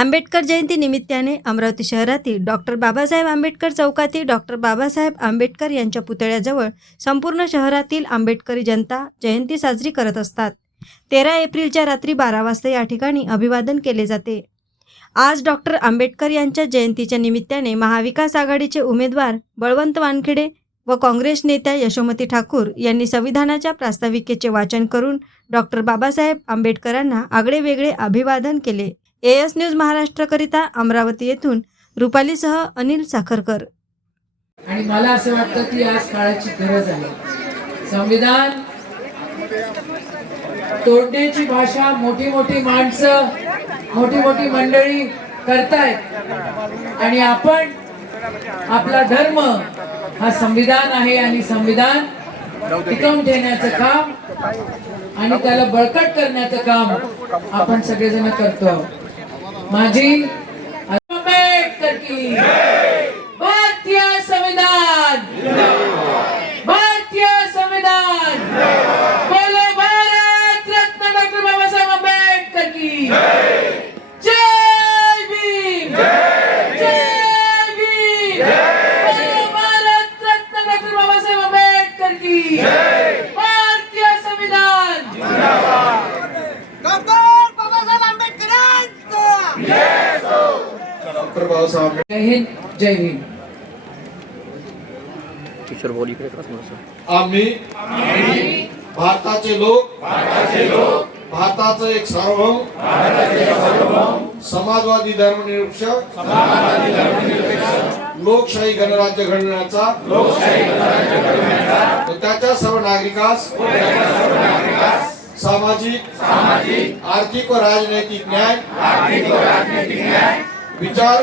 आंबेडकर जयंती निमित्ताने अमरावती शहरातील डॉक्टर बाबासाहेब आंबेडकर चौकातील डॉक्टर बाबासाहेब आंबेडकर यांच्या पुतळ्याजवळ संपूर्ण शहरातील आंबेडकरी जनता जयंती साजरी करत असतात. तेरा एप्रिलच्या रात्री बारा वाजता या ठिकाणी अभिवादन केले जाते. आज डॉक्टर आंबेडकर यांच्या जयंतीच्या निमित्ताने महाविकास आघाडीचे उमेदवार बळवंत वानखेडे व काँग्रेस नेत्या यशोमती ठाकूर यांनी संविधानाच्या प्रास्ताविकेचे वाचन करून डॉक्टर बाबासाहेब आंबेडकरांना आगळेवेगळे अभिवादन केले. एएस न्यूज महाराष्ट्रकरिता अमरावती येथून रुपालीसह अनिल साखरकर. आणि मला असं वाटतं की आज काळाची गरज आहे. संविधान तोडण्याची भाषा मोठी मोठी माणसं मोठी मोठी मंडळी करतायत. आणि आपण आपला धर्म हा संविधान आहे आणि संविधान टिकवून ठेवण्याचं काम आणि त्याला बळकट करण्याचं काम आपण सगळेजण करतो. माझी आंबेडकर. की भारतीय संविधान. भारतीय संविधान. बोलो भारत रत्न डॉक्टर बाबासाहेब आंबेडकर. की बाबासाहेब जय हिंद जय भीम किशोर बोल इकडे करा थोडंसं. आम्ही भारताचे लोक भारताचं एक सार्वभौम समाजवादी धर्मनिरपेक्ष लोकशाही गणराज्य घडवण्याचा व त्याच्या सर्व नागरिकास सामाजिक आर्थिक व राजनैतिक न्याय विचार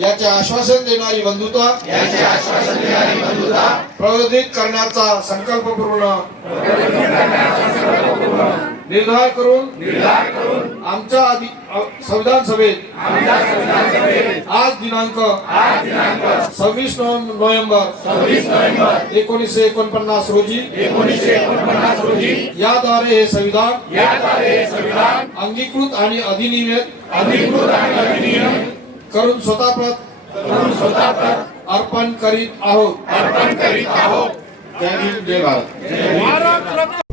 याचे आश्वासन देणारी बंधुता प्रबोधित करण्याचा संकल्पपूर्ण निर्धार करून आमच्या आधी संविधान सभेत आज दिनांक सव्वीस नोव्हेंबर एकोणीसशे एकोणपन्नास रोजी याद्वारे हे संविधान अंगीकृत आणि अधिनियमित करून स्वतः अर्पण करीत आहोत. जय हिंद जय भारत.